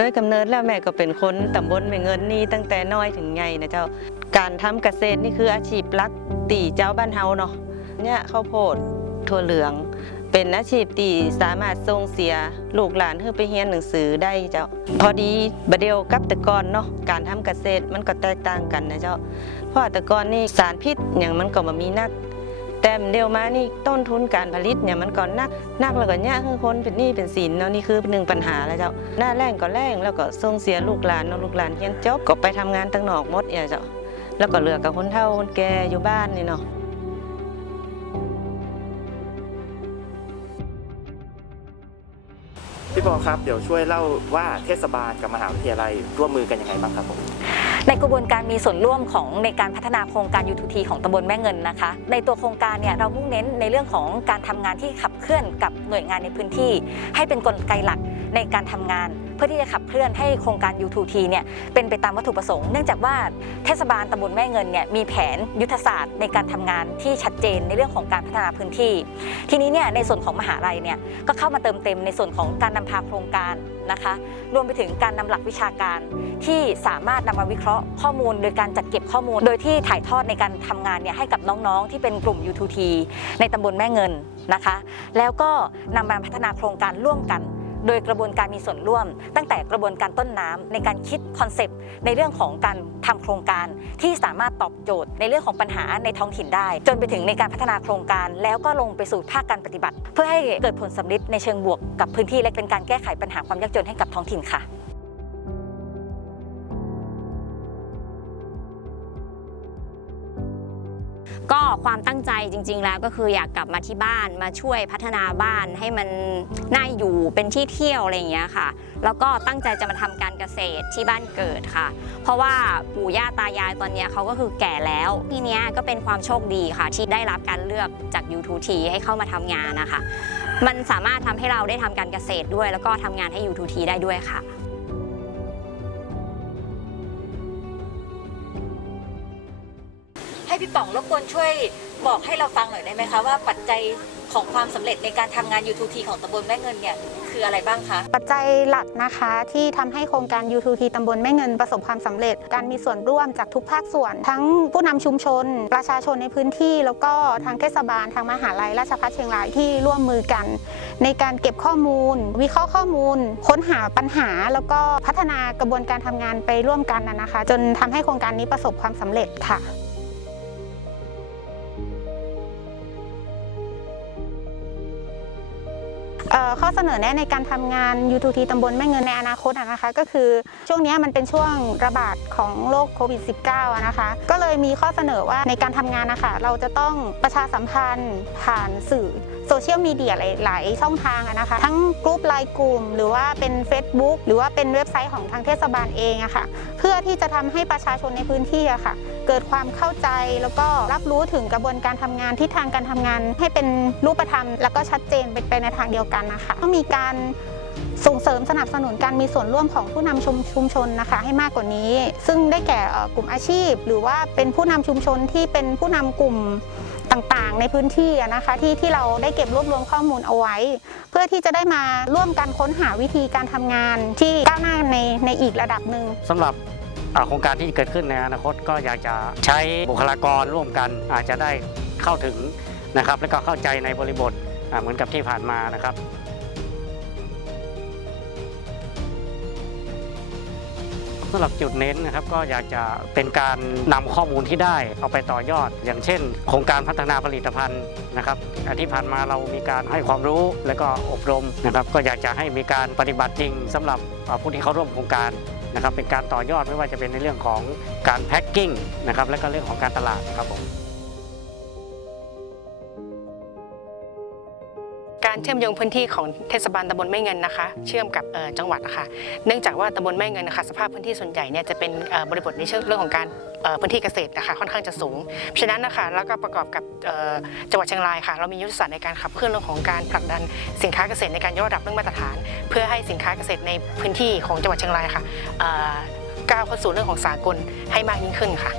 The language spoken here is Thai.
ดยกำเนิดแล้วแม่ก็เป็นคนตำบลแม่เงินนี่ตั้งแต่น้อยถึงใหญ่นะเจ้า การทำเกษตรนี่คืออาชีพหลักตีเจ้าบ้านเฮาเนาะ เนี่ยข้าวโพดถั่วเหลือง เป็นอาชีพที่สามารถส่งเสียลูกหลานให้ไปเรียนหนังสือได้เจ้า พอดีบเดียวกับต่ก่อนเนาะ การทำเกษตรมันก็แตกต่างกันนะเจ้า เพราะต่ก่อนนี่สารพิษอย่างมันก็มามีนัก แต่เดียวมานี่ต้นทุนการผลิตเนี่ยมันก็นักนักแล้วก็ยากคือคนเป็นหนี้เป็นสินเนาะนี่คือหนึ่งปัญหาแล้วเจ้าหน้าแรงก็แรงแล้วก็ส่งเสียลูกหลานเนาะลูกหลานเรียนจบก็ไปทำงานตั้งนอกหมดเนี่ยเจ้าแล้วก็เหลือกับคนเฒ่าคนแก่อยู่บ้านนี่เนาะพี่ปอครับเดี๋ยวช่วยเล่าว่าเทศบาลกับมหาวิทยาลัยร่วมมือกันยังไงบ้างครับผม ในกระบวนการมีส่วนร่วมของในการพัฒนาโครงการ U2T ของตำบลแม่เงินนะคะ ในตัวโครงการเนี่ยเรามุ่งเน้นในเรื่องของการทำงานที่ขับเคลื่อนกับหน่วยงานในพื้นที่ ให้เป็นกลไกหลักในการทำงาน พื่อที่จะขับเคลื่อนให้โครงการ U2T เนี่ยเป็นไปตามวัตถุประสงค์เนื่องจากว่าเทศบาลตำบลแม่เงินเนี่ยมีแผนยุทธศาสตร์ในการทำงานที่ชัดเจนในเรื่องของการพัฒนาพื้นที่ ทีนี้เนี่ยในส่วนของมหาลัยเนี่ยก็เข้ามาเติมเต็มในส่วนของการนำพาโครงการนะคะรวมไปถึงการนำหลักวิชาการที่สามารถนำมาวิเคราะห์ข้อมูล โดยการจัดเก็บข้อมูล โดยที่ถ่ายทอดในการทำงานเนี่ยให้กับน้องๆ ที่เป็นกลุ่ม U2T ในตำบลแม่เงินนะคะ แล้วก็นำมาพัฒนาโครงการร่วมกัน โดยกระบวนการมีส่วนร่วม ตั้งแต่กระบวนการต้นน้ำในการคิดคอนเซปต์ในเรื่องของการทำโครงการที่สามารถตอบโจทย์ในเรื่องของปัญหาในท้องถิ่นได้ จนไปถึงในการพัฒนาโครงการ แล้วก็ลงไปสู่ภาคการปฏิบัติ เพื่อให้เกิดผลสำลิดในเชิงบวกกับพื้นที่และเป็นการแก้ไขปัญหาความยากจนให้กับท้องถิ่นค่ะ ก็ความตั้งใจจริง ๆ แล้วก็คืออยากกลับมาที่บ้านมาช่วยพัฒนาบ้านให้มันน่าอยู่เป็นที่เที่ยวอะไรอย่างเงี้ยค่ะ แล้วก็ตั้งใจจะมาทำการเกษตรที่บ้านเกิดค่ะ เพราะว่าปู่ย่าตายายตอนเนี้ยเขาก็คือแก่แล้วทีเนี้ยก็เป็นความโชคดีค่ะ ที่ได้รับการเลือกจาก U2T ให้เข้ามาทำงานนะคะ มันสามารถทำให้เราได้ทำการเกษตรด้วย แล้วก็ทำงานให้ U2T ได้ด้วยค่ะ ให้พี่ป๋องรบกวนช่วยบอกให้เราฟังหน่อยได้ไหมคะว่าปัจจัยของความสำเร็จในการทำงาน U2T ของตำบลแม่เงินเนี่ยคืออะไรบ้างคะ ปัจจัยหลักนะคะที่ทำให้โครงการ U2T ตำบลแม่เงินประสบความสำเร็จ การมีส่วนร่วมจากทุกภาคส่วน ทั้งผู้นำชุมชน ประชาชนในพื้นที่ แล้วก็ทางเทศบาลทางมหาลัยราชภัฏเชียงรายที่ร่วมมือกัน ในการเก็บข้อมูล วิเคราะห์ข้อมูล ค้นหาปัญหา แล้วก็พัฒนากระบวนการทำงานไปร่วมกันนะนะคะ จนทำให้โครงการนี้ประสบความสำเร็จค่ะ ข้อเสนอแนะในการทำงาน U2T ตำบลแม่เงินในอนาคตนะคะ ก็คือช่วงนี้มันเป็นช่วงระบาดของโรคโควิด -19 นะคะ ก็เลยมีข้อเสนอว่าในการทำงานนะคะเราจะต้องประชาสัมพันธ์ผ่านสื่อโซเชียลมีเดียหลาย ๆ ช่องทางนะคะ ทั้งกลุ่มไลน์กลุ่ม หรือว่าเป็น Facebook หรือว่าเป็นเว็บไซต์ของทางเทศบาลเองอะค่ะ เพื่อที่จะทำให้ประชาชนในพื้นที่อะค่ะ เกิดความเข้าใจแล้วก็รับรู้ถึงกระบวนการทำงานทิศทางการทำงานให้เป็นรูปธรรม แล้วก็ชัดเจนเป็นไปในทางเดียวกันนะคะต้องมีการส่งเสริมสนับสนุนการมีส่วนร่วมของผู้นำชุมชุมชนนะคะ ให้มากกว่านี้ ซึ่งได้แก่กลุ่มอาชีพ หรือว่าเป็นผู้นำชุมชนที่เป็นผู้นำกลุ่มต่างๆ ในพื้นที่นะคะที่ที่เราได้เก็บรวบรวมข้อมูลเอาไว้ เพื่อที่จะได้มาร่วมกันค้นหาวิธีการทำงานที่ก้าวหน้าในในอีกระดับหนึ่งสำหรับโครงการที่เกิดขึ้นในอนาคตก็อยากจะใช้บุคลากรร่วมกันอาจจะได้เข้าถึงนะครับและก็เข้าใจในบริบท เหมือนกับที่ผ่านมานะครับสำหรับจุดเน้นนะครับก็อยากจะเป็นการนำข้อมูลที่ได้เอาไปต่อยอด อย่างเช่น โครงการพัฒนาผลิตภัณฑ์นะครับที่ผ่านมาเรามีการให้ความรู้และก็อบรมนะครับ ก็อยากจะให้มีการปฏิบัติจริงสำหรับผู้ที่เข้าร่วมโครงการนะครับ เป็นการต่อยอดไม่ว่าจะเป็นในเรื่องของการแพ็คกิ้งนะครับและก็เรื่องของการตลาดครับผม การเชื่อมโยงพื้นที่ของเทศบาลตำบลแม่เงินนะคะ เชื่อมกับจังหวัดนะคะเนื่องจากว่าตำบลแม่เงินนะคะสภาพพื้นที่ส่วนใหญ่เนี่ยจะเป็นบริบทในเชิงเรื่องของการพื้นที่เกษตรนะคะค่อนข้างจะสูง เพราะฉะนั้นนะคะแล้วก็ประกอบกับจังหวัดเชียงรายค่ะ เรามียุทธศาสตร์ในการขับเคลื่อนเรื่องของการผลักดันสินค้าเกษตรในการยกระดับเรื่องมาตรฐาน เพื่อให้สินค้าเกษตรในพื้นที่ของจังหวัดเชียงรายค่ะก้าวเข้าสู่เรื่องของสากลให้มากยิ่งขึ้นค่ะ